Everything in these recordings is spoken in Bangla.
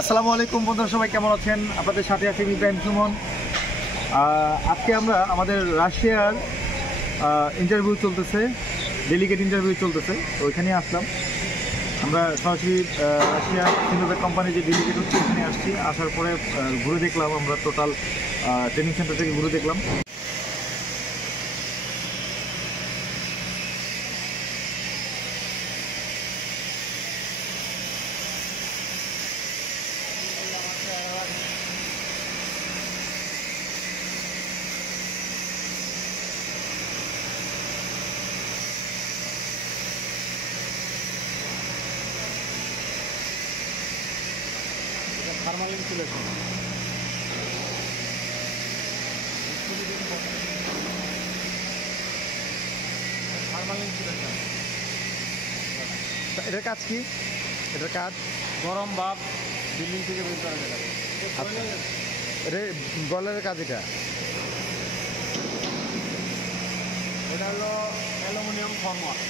আসসালামু আলাইকুম বন্ধুরা, সবাই কেমন আছেন? আপনাদের সাথে আছি ইব্রাহিম সুমন। আজকে আমরা আমাদের রাশিয়ার ইন্টারভিউ চলতেছে, ডেলিগেট ইন্টারভিউ চলতেছে, তো ওইখানে আসলাম। আমরা সরাসরি রাশিয়ার সিনোভেক কোম্পানির যে ডেলিগেট হচ্ছে এখানে আসছি। আসার পরে ঘুরে দেখলাম, আমরা টোটাল ট্রেনিং সেন্টার থেকে ঘুরে দেখলাম। থার্মাল ইনসুলেশন, এটার কাজ কি? এটার কাজ গরম ভাব বিল্ডিং থেকে বের করা যায়। এটা বয়লারের কাজ। এটা হলো অ্যালুমিনিয়াম ফর্মওয়ার্ক,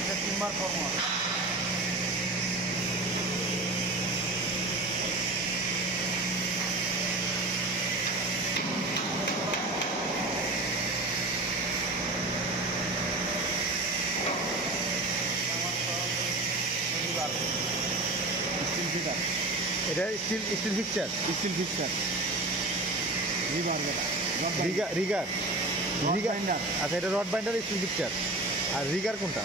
এটা টিম্বার ফর্মওয়ার্ক। স্টিল ফিটার, এটা স্টিল ফিক্সচার, রিবার যেটা রিগার। Rod binder. আচ্ছা, এটা রড বাইন্ডার, স্টিল ফিক্সচার। আর রিগার কোনটা?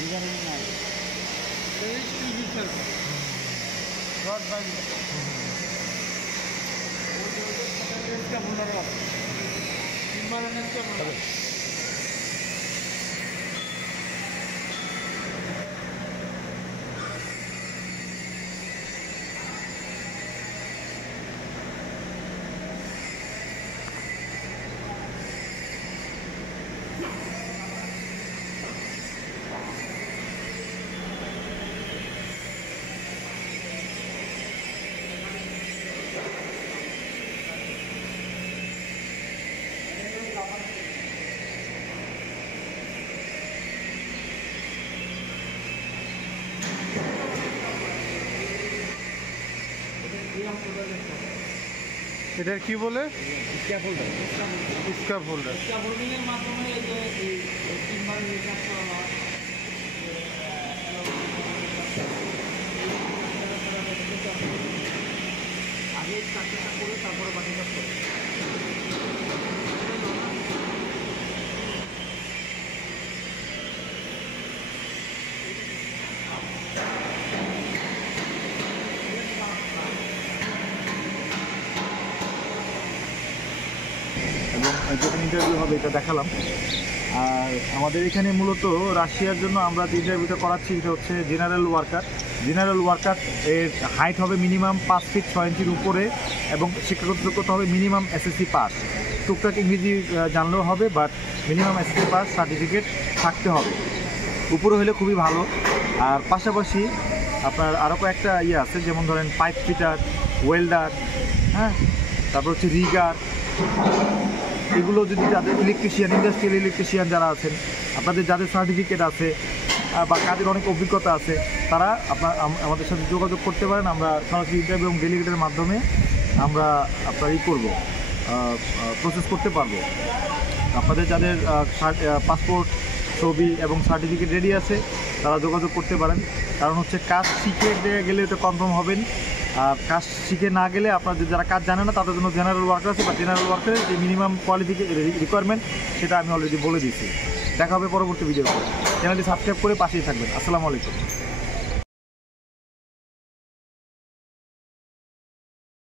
রিগার নাই, স্টিল ফিটার, রড বাইন্ডার। এটা বুলার আছে, টিম্বার এনেছে বুলার। এটার কি বলে? স্ক্যাফোল্ডার। স্ক্যাফোল্ডার। স্ক্যাফোল্ডিংয়ের মাধ্যমে এই যে এই টিম্বার রিচার্জ করা হয়। আগে কাজটা করে তারপরে বাকি কাজ করে। এবং যেখানে ইন্টারভিউ হবে এটা দেখালাম। আর আমাদের এখানে মূলত রাশিয়ার জন্য আমরা যে ইন্টারভিউটা করাচ্ছি এটা হচ্ছে জেনারেল ওয়ার্কার। এর হাইট হবে মিনিমাম 5 ফিট 6 ইঞ্চির উপরে এবং শিক্ষাগত যোগ্যতা হবে মিনিমাম এসএসসি পাস। টুকটাক ইংরেজি জানলেও হবে, but minimum SSC pass certificate থাকতে হবে। উপরে হলে খুবই ভালো। আর পাশাপাশি আপনার আরও কয়েকটা আছে, যেমন ধরেন পাইপ ফিটার, ওয়েল্ডার, হ্যাঁ, তারপর হচ্ছে রিগার। এগুলো যদি যাদের ইলেকট্রিশিয়ান, ইন্ডাস্ট্রিয়াল ইলেকট্রিশিয়ান যারা আছেন, আপনাদের যাদের সার্টিফিকেট আছে বা কাজের অনেক অভিজ্ঞতা আছে, তারা আমাদের সাথে যোগাযোগ করতে পারেন। আমরা সরাসরি ইন্টারভিউ এবং ডেলিগেটের মাধ্যমে আমরা আপনার প্রসেস করতে পারবো। আপনাদের যাদের পাসপোর্ট, ছবি এবং সার্টিফিকেট রেডি আছে তারা যোগাযোগ করতে পারেন। কারণ হচ্ছে কাজ শিখে গেলে এটা কনফার্ম হবেন। আর কাজ শিখে না গেলে আপনাদের যারা কাজ জানে না তাদের জন্য জেনারেল ওয়ার্কার আছে, বা জেনারেল ওয়ার্কারের যে মিনিমাম রিকোয়ারমেন্ট সেটা আমি অলরেডি বলে দিয়েছি। দেখা হবে পরবর্তী ভিডিওতে। চ্যানেলটি সাবস্ক্রাইব করে পাশেই থাকবেন। আসসালামু আলাইকুম।